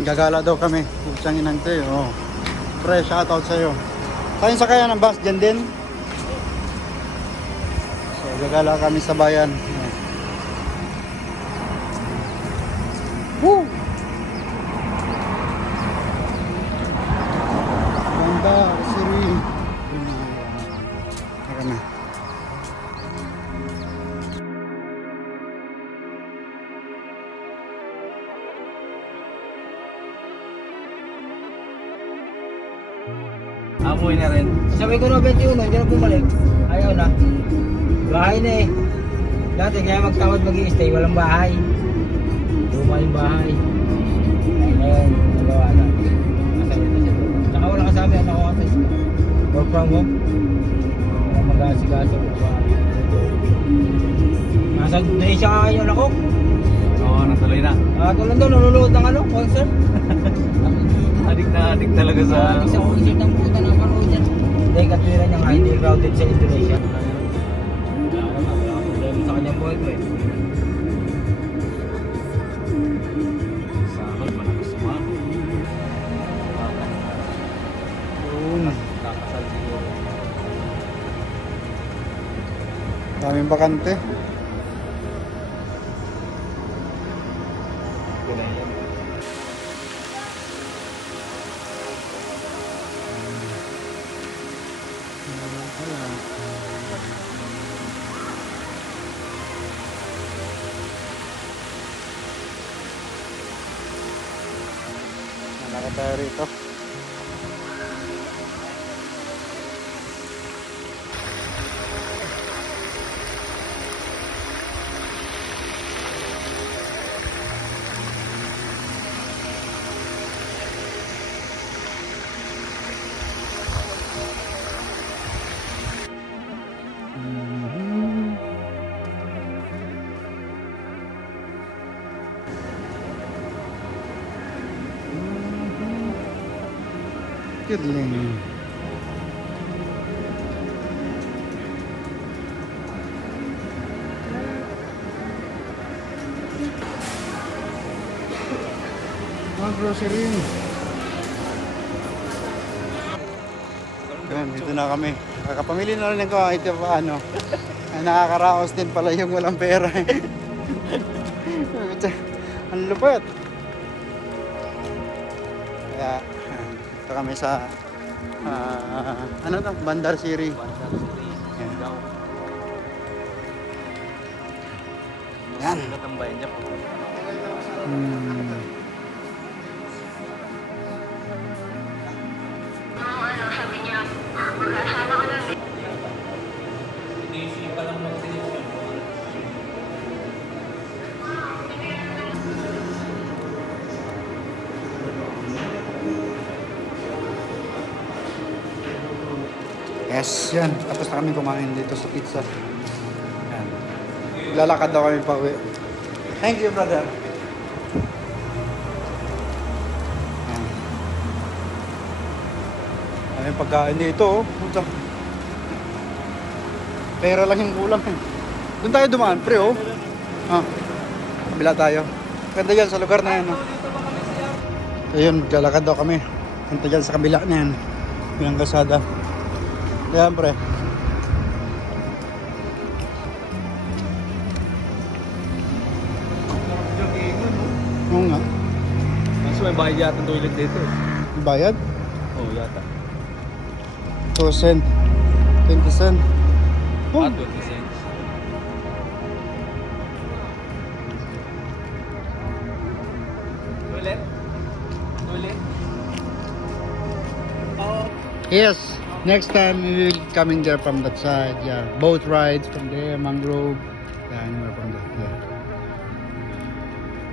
Gagala daw kami. Pusang inang to Oh. Pre, shoutout sa'yo. Saan sa kaya ng bus? Diyan din? So, gagala kami sa bayan. Na 21, hindi na bumalik. Ayaw na. Bahay na eh. Dati kaya magtawad mag stay walang bahay. Luma yung bahay. Ngayon, nagawa na. Masaya na siya. Tsaka wala kasama yan ako office. Work from home. Wala mag-asigaso. Nasa Indonesia yun ako. Oo, natuloy na. Ah, tulad doon, nanonood ng ano, concert. Adik na adik talaga sa... Sa isang concert ng Hindi, katwira niya nga, hindi crowded sa Indonesia. Problema sa kanyang boyfriend. Sahod, malakas sumama. Yun. Kakasal siguro. Daming bakante. 走 Kidling. Mga grocery. Ayan, dito na kami. Kakapamili na rin ako kahit pa ano. Nakakaraos din pala yung walang pera. Ang lupit. Dito kami sa ah, ano to? Bandar Siri. Bandar City. Yan. Yan. Hmm. Yes, yan. Tapos na kami kumain dito sa pizza. Yan. Lalakad daw kami pa uwi. Thank you, brother. Yan. Ano pagkain dito, oh. Puta. Pera lang yung kulang eh. Doon tayo dumaan, pre, oh. Ah. Kabila tayo. Ganda yan sa lugar na yan, oh. Ayun, maglalakad daw kami. Punta dyan sa kabila na yan. Yung kasada. Yan, pre. Oo nga. Kaso may bahay yata toilet dito. Bayad? Oo, oh, yata. 2 cent. 20 cent. Oh, Ah, 20 cents. Toilet? Toilet? Oh. yes. Next time we will coming there from that side. Yeah. Boat rides from there, mangrove. Yeah, anywhere from there. Yeah.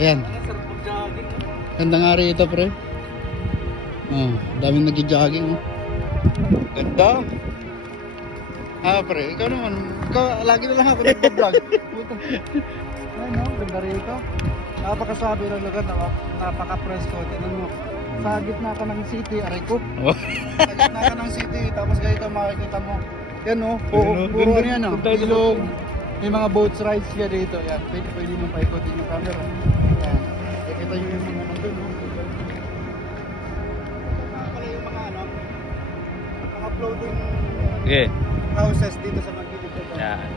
Yan. Ang sarap mag-jogging. Ganda nga rito, pre. Oh, daming nag-jogging. Oh. Ganda. Ah, pre, ikaw naman. Ikaw, lagi na lang ako nag-vlog. Ayan o, ganda rito. Napakasabi ng lugar, napaka-presko. Tignan mo, sa gitna ka ng city, aray ko. Sa gitna ka ng city, tapos ganito makikita mo. Yan o, puro, puro ano yan o, ilog. May mga boat rides kaya dito. Yan, pwede, pwede mo paikotin yung camera. Yan, eh, nakikita nyo yung mga nandun o. Nakakala yung mga ano, mga floating okay. houses dito sa Magilid. Yan.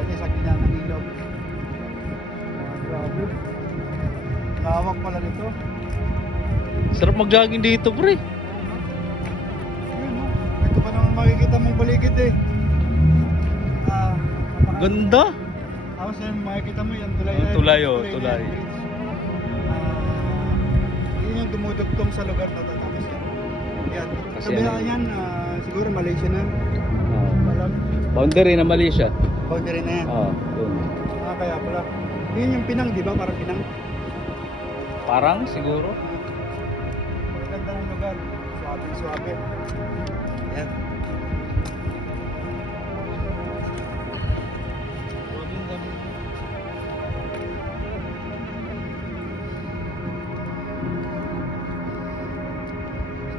Eh, sa gitna ng ilog. Ah, grabe. Lawak pala nito. Sarap mag-jogging dito, pre. Yun, no? Ito pa naman makikita mong paligid eh. Ah, napaka- Ganda. Tapos yan, makikita mo yan, tulay. Oh, yan. tulay, oh, na tulay. yan, bridge. Ah, yun yung dumudugtong sa lugar na to. Tapos yan. Yan. Kasi Kabila ano- yan, ah, siguro Malaysia na. Oh. Alam. Boundary na Malaysia. Boundary na yan. Oh, yun. Ah, kaya pala. Yun yung Pinang, di ba? Parang Pinang. Parang siguro. Ang ganda ng lugar. Swabe, swabe. Yan.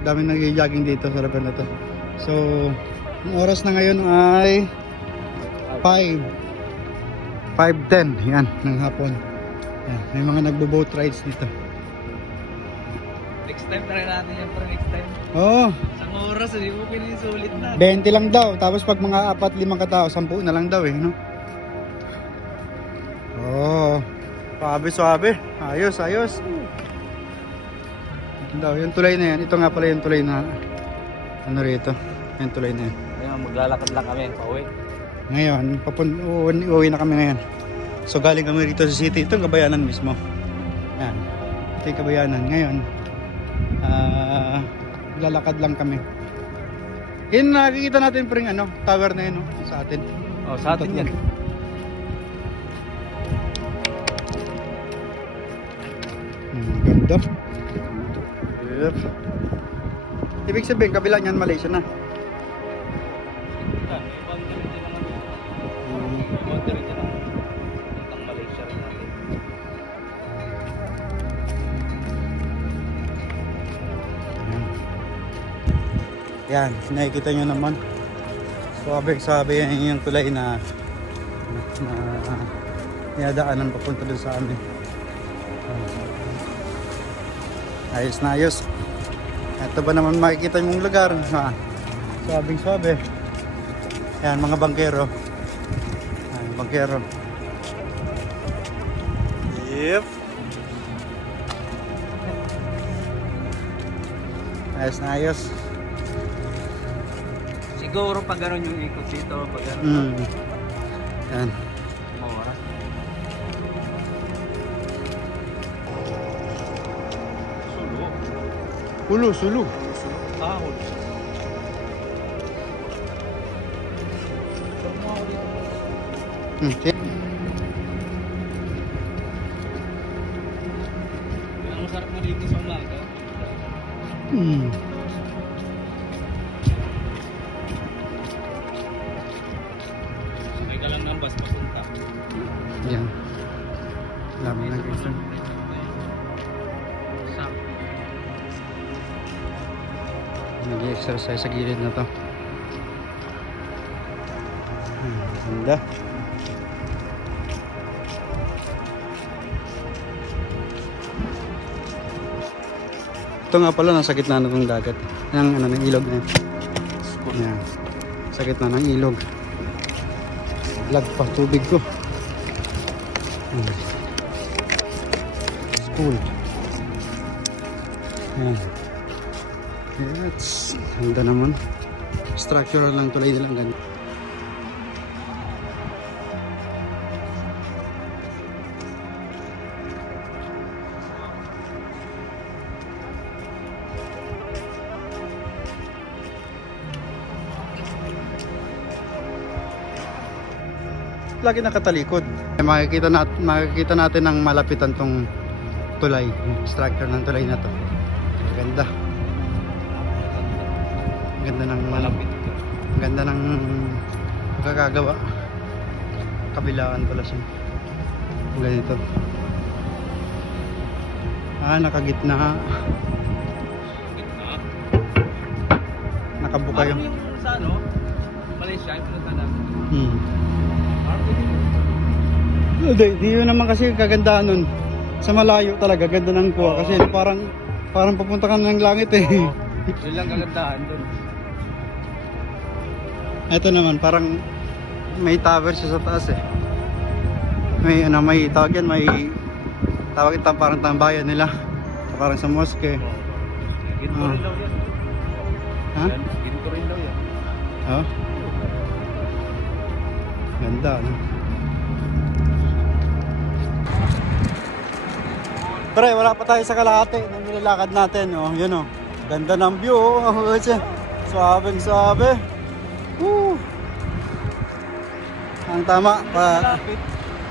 Dami nag-jogging dito sa lugar na to. So, ang oras na ngayon ay 5 5.10 yan ng hapon. Yan, may mga nagbo-boat rides dito. Next time try natin yan, pre. Next time. oo. Isang oras, hindi mo pinisulit na. 20 lang daw tapos pag mga 4-5 katao 10 na lang daw eh no? Oh suabe suabe ayos ayos. Daw yung tulay na yan. Ito nga pala yung tulay na ano rito? Yung tulay na yan. Ayun, maglalakad lang kami, pauwi. Ngayon papun uuwi, uuwi na kami ngayon. So galing kami rito sa city. Ito yung kabayanan mismo. Yan ito yung kabayanan. Ngayon ah lalakad lang kami. Yun nakikita natin pa rin ano tower na yun no, sa atin. Oh, sa atin yan. Hmm, ganda. Yep. ibig sabihin kabila niyan Malaysia na Yan, nakikita nyo naman. Swabe yan yung tulay na na niyadaanan papunta dun sa amin. Ayos na ayos. Ito ba naman makikita yung lugar? Ha? Swabing swabe. Yan, mga bangkero. Yan, bangkero. Yep. Ayos na ayos. Siguro pag gano'n yung ikot dito, pag gano'n. Mm. Yan. Sulo. Sulu, sulu. Ah, hulo. Hmm. okay. Ang masarap maligo sa umaga. Hmm. Nag-exercise sa gilid na to. Hmm, ganda. Ito nga pala nasa gitna na ng dagat. Yung ano, ng ilog na yan. Yan. Sa gitna ng ilog. Lag pa tubig ko. Hmm. School. Yan. Yes. Ganda naman. Structural lang tulay nilang ganito. lagi nakatalikod. Makikita natin, makikita natin ang malapitan tong tulay, structure ng tulay na to. Ganda. Ganda ng malapit. Ganda ng pagkakagawa. Kabilaan pala siya. Ganito. Ah, nakagitna. Gitna. Nakabuka yung... yung sa ano? Malaysia, yung pinunta natin. Hmm. Hindi, di yun naman kasi kagandahan nun. Sa malayo talaga, ganda ng kuha. Kasi parang, parang papunta ka ng langit eh. Yun lang kagandahan doon. Ito naman, parang may tower siya sa taas eh. May ano, may tawag yan, may tawag ito parang tambayan nila. Parang sa mosque. Ginto Ah. rin daw yan. Ha? Ginto rin daw yan. Oh. Ganda, no? Pre, wala pa tayo sa kalahati ng nilalakad natin, oh. Yun, oh. Ganda ng view, oh. Sabing sabi. Woo! Ang tama, pa,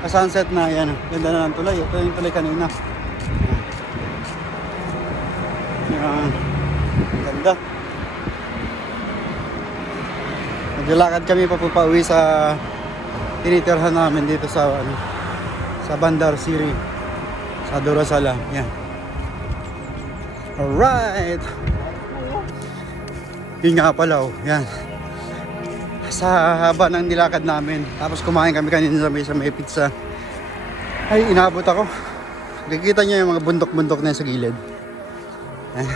pa sunset na, yan. Ganda na ng tulay. Ito yung tulay kanina. Yan. Ganda. Naglalakad kami papauwi sa tinitirhan namin dito sa ano, sa Bandar Siri sa Dorosala. Yan. Alright. Yun nga pala oh. Yan. Sa haba ng nilakad namin. Tapos kumain kami kanina sa may, sa may pizza. Ay, inabot ako. Nakikita niyo yung mga bundok-bundok na sa gilid. Yan.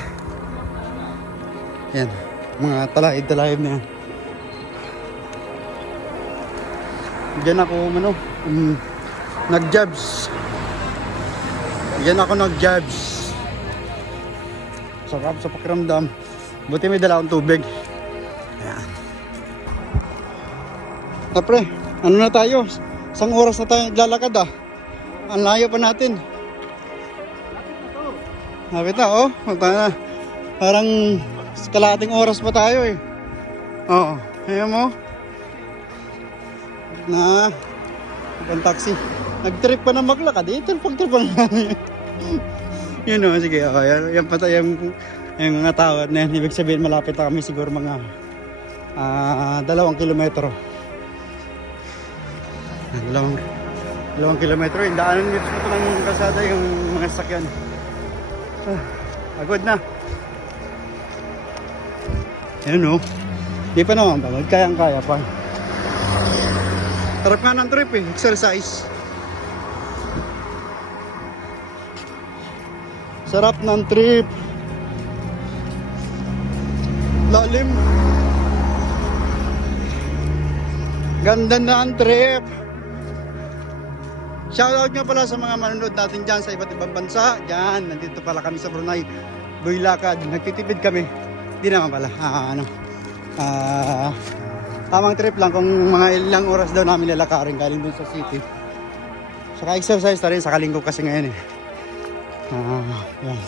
Yan. Mga talahib-talahib na yan. Diyan ako ano, um, nag-jabs. Diyan ako nag-jabs. Sarap sa pakiramdam. Buti may dala akong tubig. Tapre, ano na tayo? Isang oras na tayo lalakad ah. Ang layo pa natin. Lapit na, oh. Punta na. Parang kalahating oras pa tayo eh. Oo. Ayan mo. Na. Ang taxi. Nag-trip pa ng maglakad. Eh, pag-trip pa namin. Yun o, sige. Okay. Yan pa tayo yung, mga tawad na yan. Ibig sabihin malapit na kami siguro mga ah, dalawang kilometro. Dalawang, dalawang kilometro. Yung daanan nito ito ng kasada yung mga sakyan. Ah, agad na. Yan o. Di pa naman pagod. Kayang-kaya pa. Sarap nga ng trip eh. Exercise. Sarap ng trip. Lalim. Ganda na ang trip. Shoutout nga pala sa mga manonood natin dyan sa iba't ibang bansa. Dyan, nandito pala kami sa Brunei. Buylakad. Nagtitipid kami. Di naman pala. Ah, ano. Ah, tamang trip lang kung mga ilang oras daw namin lalakarin galing dun sa city. Saka exercise na rin sa kalinggo kasi ngayon eh. Ah, yan.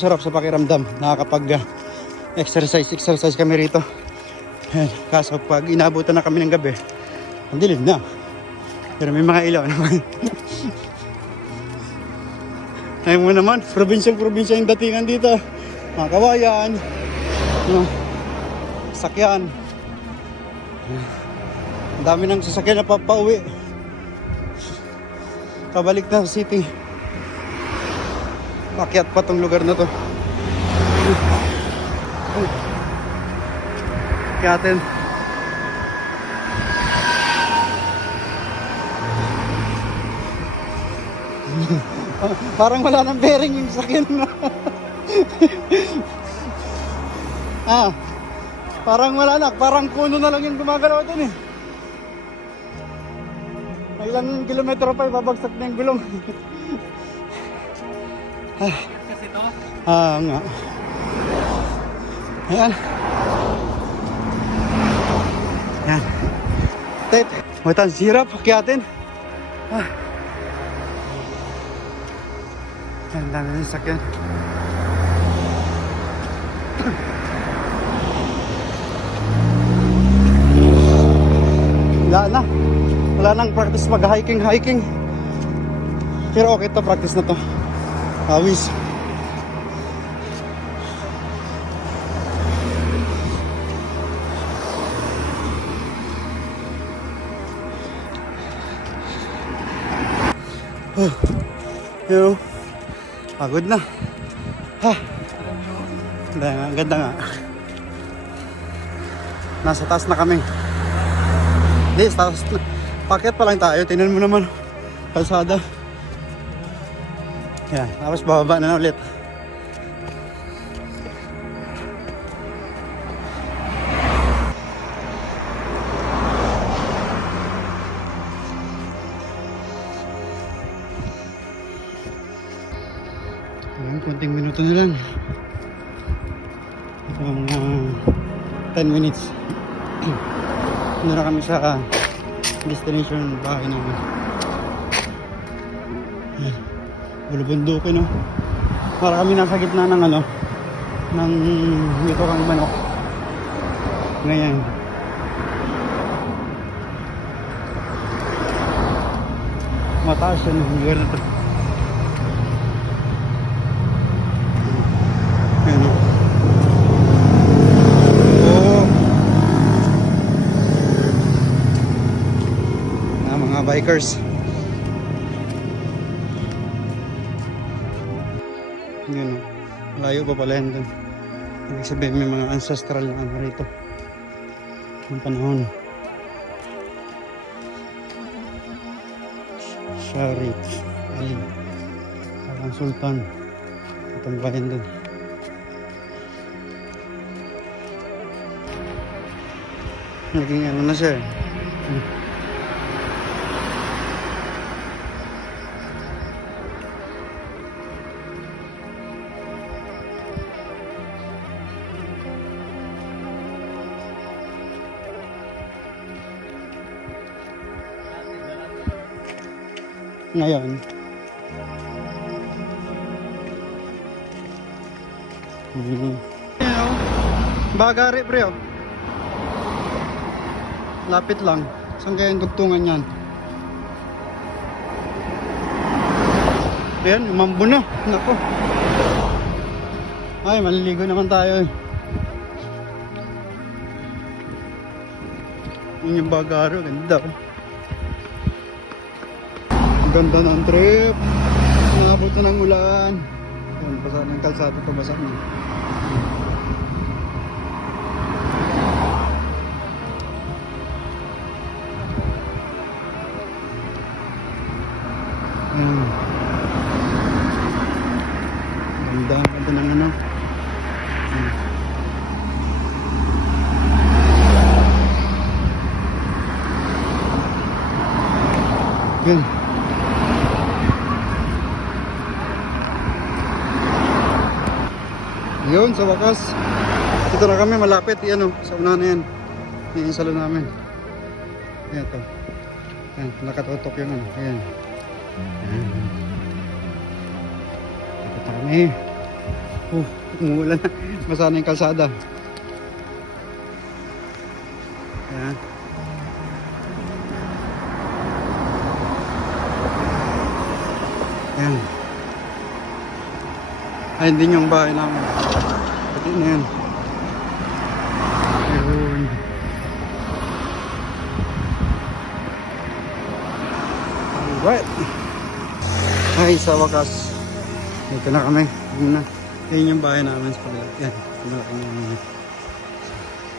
Sarap sa pakiramdam. Nakakapag ah, exercise, exercise kami rito. Yan. Kaso pag inabutan na kami ng gabi, ang dilim na. Pero may mga ilaw naman. Ayun mo naman, probinsyang-probinsya yung datingan dito. Mga kawayan, mga sakyan. Ang dami ng sasakyan na papauwi. Pabalik na sa city. Pakyat pa tong lugar na to. Kyatin. Parang wala nang bearing yung sakyan na. ah, parang wala na. Parang kuno na lang yung gumagalaw dun eh. May ilang kilometro pa, babagsak na yung gulong. Ito, Ah, nga. Ayan. Ayan. Tet. Matan sirap, akyatin. Ah. Ayan, dami yung sakyan. Wala na. Wala nang practice mag-hiking, hiking. Pero okay to, practice na to. Awis. Huh. Yo. Pagod na. Ha. Ganda nga, ganda nga. Nasa taas na kami. Hindi, taas na. Paket pa lang tayo. Tingnan mo naman. Kalsada. Yan. Tapos bababa na, na ulit. Ano na kami sa destination bahay namin. Ayan. Bulubundukin no. Para kami nasa gitna ng ano ng dito kang manok. Ngayon. Mataas yun ang lugar na to. Ayan o. Oo. Ah, mga bikers. Yun o. Layo pa pala yan dun. Ibig sabihin may mga ancestral na ano rito. Ng panahon. Sharif Ali. Parang sultan. Itong bayan dun. Naging ano na siya eh. Ngayon. O. Bagari pre oh. Lapit lang. Saan kaya yung dugtungan yan? Ayan, umambo na. Nako. Ay, maliligo naman tayo eh. Yun yung bagaro, ganda. oh. Ganda ng trip. Nakabot na ng ulan. Ayan, basa ng kalsada to, basa na. Yun, sa wakas. Dito na kami, malapit. Yan o, sa una na yan. Yan yung namin. Yan to. Yan, nakatutok yung ano. Ayan. Ayan. Dito na kami. Uh, umuulan. Basa na yung kalsada. Ayan. Ayan. Ayun din yung bahay namin. Na yan. Ayun. Alright. Ay, sa wakas. Dito na kami. Yun na. Ayun yung bahay namin sa paglalak. Yan. Na yung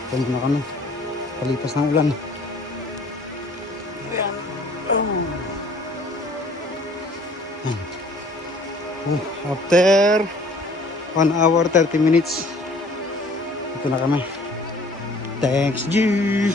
Ito na kami. Palipas ng ulan. Ayan. Oh. Yan. Oh, after 1 hour 30 minutes ito na kami. Thanks G